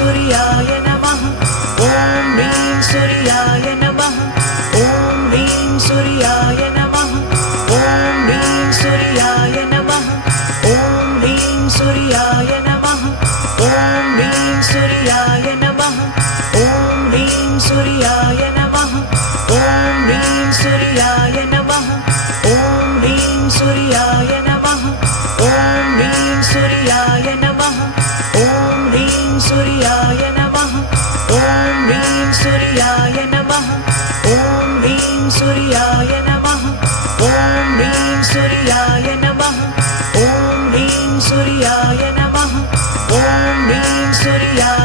सूर्याय नमः ॐ ह्रीं सूर्याय नमः ॐ ह्रीं सूर्याय नमः ॐ ह्रीं सूर्याय नमः ॐ ह्रीं सूर्याय नमः ॐ ह्रीं सूर्याय नमः ॐ ह्रीं सूर्याय नमः ॐ ह्रीं सूर्याय नमः ॐ ह्रीं सूर्याय नमः ॐ ह्रीं सूर्याय नमः ॐ ह्रीं सूर्याय नमः ॐ ह्रीं सूर्याय नमः ॐ ह्रीं सूर्याय नमः ॐ ह्रीं सूर्याय नमः ॐ ह्रीं सूर्याय नमः ॐ ह्रीं सूर्याय